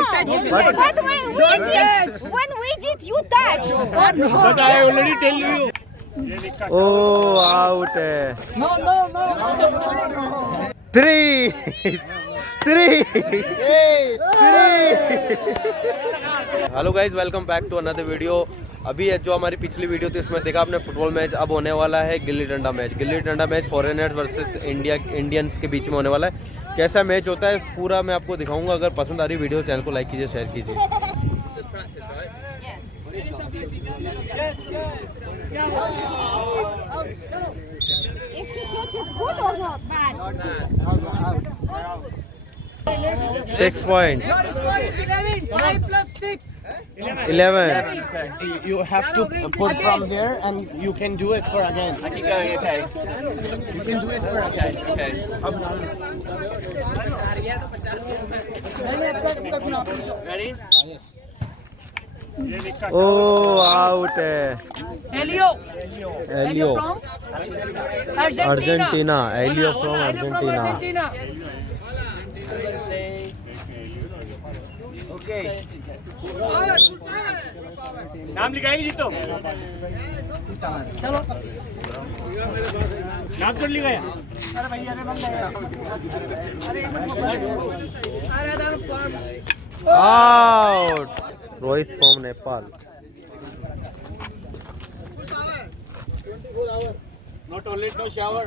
But when we did, you touched. But I already tell you. Oh, out है. No. Three. Hello guys, welcome back to another video. अभी जो हमारी पिछली video थी उसमें देखा आपने फुटबॉल मैच. अब होने वाला है gilli danda match foreigners versus Indians के बीच में होने वाला है. कैसा मैच होता है पूरा मैं आपको दिखाऊंगा. अगर पसंद आ रही वीडियो, चैनल को लाइक कीजिए, शेयर कीजिए. If he catches good or not? Bad. 6 point. Your score is 11. 5 plus 6. 11. You have to put from here and you can do it for again. Okay. You can do it for again. Okay. Ready? Oh, out है. Elio from Argentina. Elio from Argentina. Okay. नाम लिखाएंगे जी तो. चलो. नाम तो लिखाया. अरे भैया रे बंद है. Out. Rohit from Nepal. No toilet, no shower.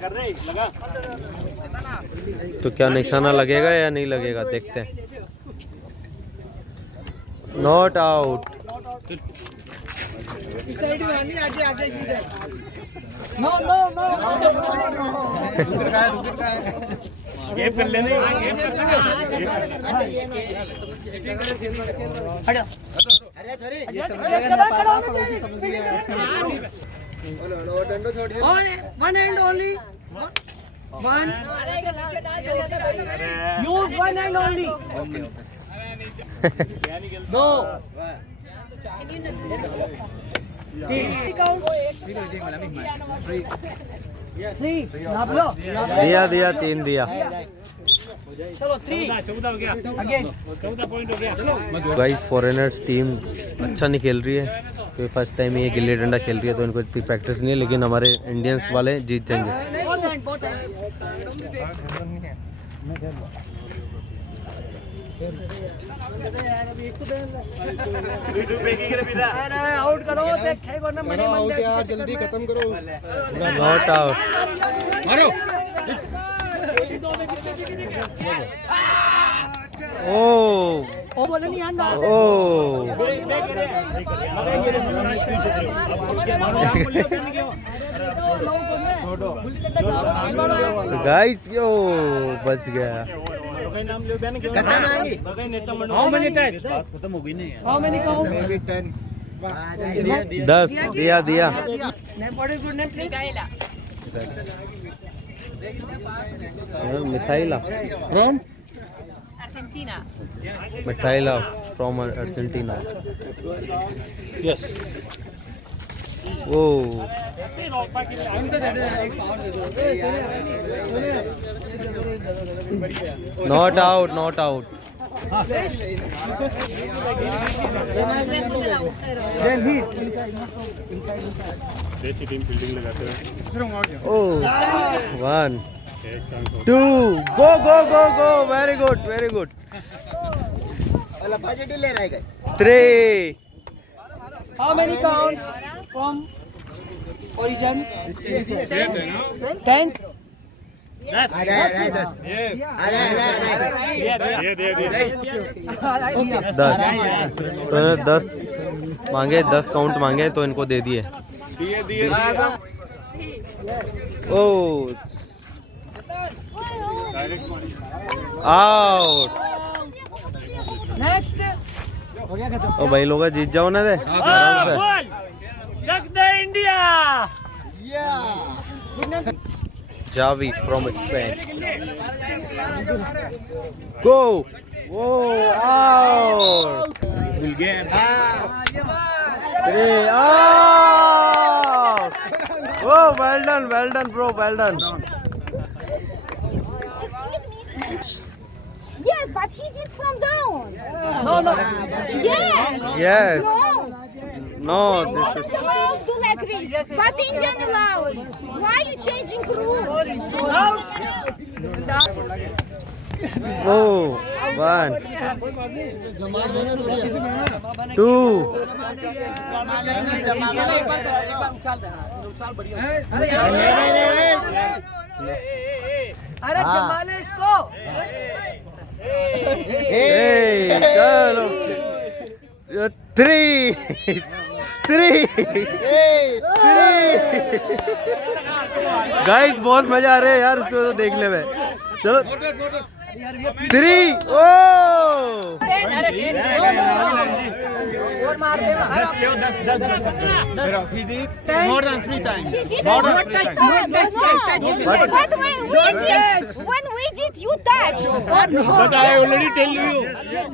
कर रहे लगा. तो क्या निशाना लगेगा या नहीं लगेगा, देखते हैं. Not out. No. गेम कर लेने. ये समझ गया ना, समझ गया. One hand only. One. Use one hand only. No. Three. नाप लो. दिया 3 दिया. चलो 3. 14 हो गया. Again. 14 पॉइंट हो गया. गाइस, फॉरेनर्स टीम अच्छा नहीं खेल रही है. तो फर्स्ट टाइम ये गिल्ली डंडा खेल रही है, तो इनको इतनी प्रैक्टिस नहीं है. लेकिन हमारे इंडियंस वाले जीत जाएंगे. आउट करो. जल्दी खत्म करो. Not out. मारो. ओ बोले नहीं आंदा. ओ गाइस, क्यों बच गया. How many times? 10 दिया. What is good name, please? मिठाईला From? Argentina. मिठाईला from Argentina. Yes. Oh not out. Then hit. देसी टीम फील्डिंग लगाते हैं. Oh, 1 2 go. Very good. 3. How many counts from origin? 10. Yes. तो 10 मांगे, 10 काउंट मांगे तो इनको दे दिए. ओ आउट. Next. ओ भाई लोग जीत जाओ ना दे. Chuck the India. Javi from Spain. Go. Out. We'll get. 3 out. Oh, well done bro, well done. Excuse me. Yes, but he did from down. No, no. Yes. Yes. No. No, Not this is allowed to like this, but Indian allowed. Why you changing rules? oh 1 2 अरे जमा ले इसको। चलो 3 guys बहुत मजा आ रहा है यार इसको तो देखने में। चलो 3 ओ और मार दे। More than 3 times. He did not touch. But when we did, you touched. But I already tell you.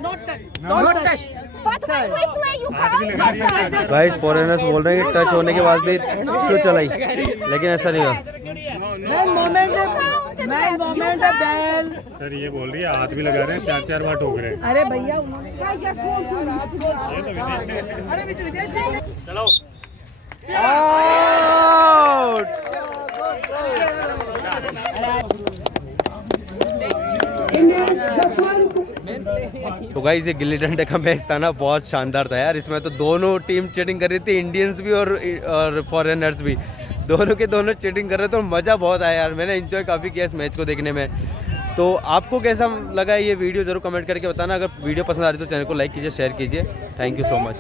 Not touch. Not touch. But when we play, you can't touch. Guys foreigners बोल रहे हैं कि touch होने के बाद भी क्यों चलाई, लेकिन ऐसा नहीं हुआ। मैन मोमेंट है बैल। सर ये बोल रही है हाथ भी लगा रहे हैं, 4 बार ठोक रहे हैं। अरे भैया उन्होंने I just want to leave. अरे विदेशी चलो आउट। तो गाइस ये गिल्ली डंडे का मैच था ना, बहुत शानदार था यार। इसमें तो दोनों टीम चीटिंग कर रही थी, इंडियंस भी और फॉरेनर्स भी, दोनों के दोनों चीटिंग कर रहे थे। तो मज़ा बहुत आया यार, मैंने एंजॉय काफ़ी किया इस मैच को देखने में। तो आपको कैसा लगा ये वीडियो ज़रूर कमेंट करके बताना। अगर वीडियो पसंद आ रही तो चैनल को लाइक कीजिए, शेयर कीजिए। Thank you so much.